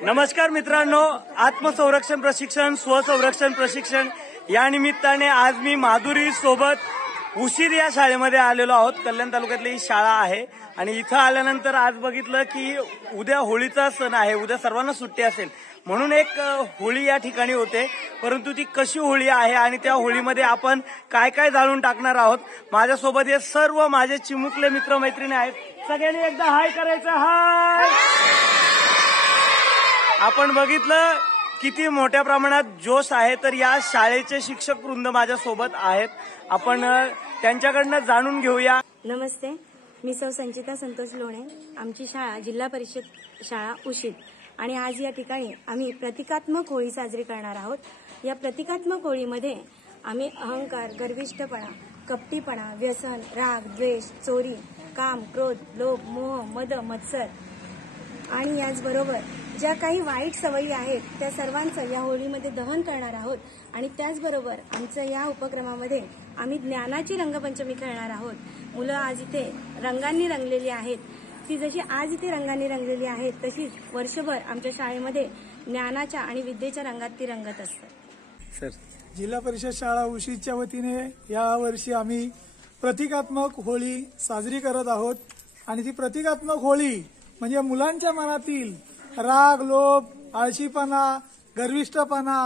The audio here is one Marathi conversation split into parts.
नमस्कार मित्रांनो, आत्मसंरक्षण प्रशिक्षण, स्वसंरक्षण प्रशिक्षण या निमित्ताने आज मी माधुरी सोबत उशीर या शाळेमध्ये आलेलो आहोत। कल्याण तालुक्यातली ही शाळा आहे आणि इथं आल्यानंतर आज बघितलं की उद्या होळीचा सण आहे, उद्या सर्वांना सुट्टी असेल म्हणून एक होळी या ठिकाणी होते। परंतु ती कशी होळी आहे आणि त्या होळीमध्ये आपण काय काय जाळून टाकणार आहोत, माझ्यासोबत हे सर्व माझे चिमुकले मित्र मैत्रिणी आहेत। सगळ्यांनी एकदा हाय करायचं, हाय। आपण बघितलं किती मोठ्या प्रमाणात जोश आहे, तर या शाळेचे शिक्षक वृंद माझ्यासोबत आहेत। आपण त्यांच्याकडनं जाणून घेऊया। नमस्ते, मी सौ संचिता संतोष लोणे। आमची शाळा जिल्हा परिषद शाळा उशीर आणि आज या ठिकाणी आम्ही प्रतिकात्मक होळी साजरी करणार आहोत। या प्रतिकात्मक होळीमध्ये आम्ही अहंकार, गर्विष्ठपणा, कपटीपणा, व्यसन, राग, द्वेष, चोरी, काम, क्रोध, लोभ, मोह, मद, मत्सर आणि याचबरोबर ज्या काही वाईट सवयी आहेत त्या सर्वांचं या होळीमध्ये दहन करणार आहोत। आणि त्याचबरोबर आमचं या उपक्रमामध्ये आम्ही ज्ञानाची रंगपंचमी खेळणार आहोत। मुलं आज इथे रंगांनी रंगलेली आहेत, ती जशी आज इथे रंगांनी रंगलेली आहेत तशीच वर्षभर आमच्या शाळेमध्ये ज्ञानाच्या आणि विद्येच्या रंगात ती रंगत असतात। सर, जिल्हा परिषद शाळा उशीच्या वतीने यावर्षी आम्ही प्रतिकात्मक होळी साजरी करत आहोत आणि ती प्रतिकात्मक होळी म्हणजे मुलांच्या मनातील राग, लोभ, आळशीपणा, गर्विष्ठपणा,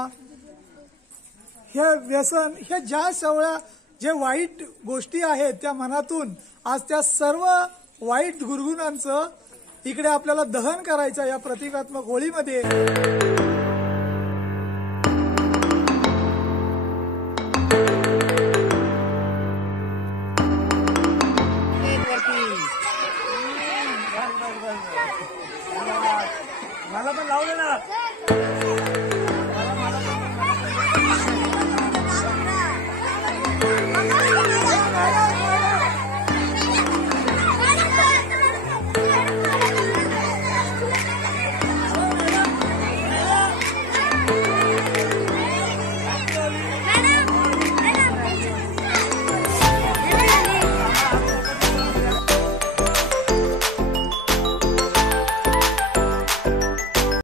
हे व्यसन, हे ज्या सवया, जे वाईट गोष्टी आहेत त्या मनातून आज त्या सर्व वाईट गुणगुणांचं इकडे आपल्याला दहन करायचं या प्रतिकात्मक होळीमध्ये। मला पण लावलं ना।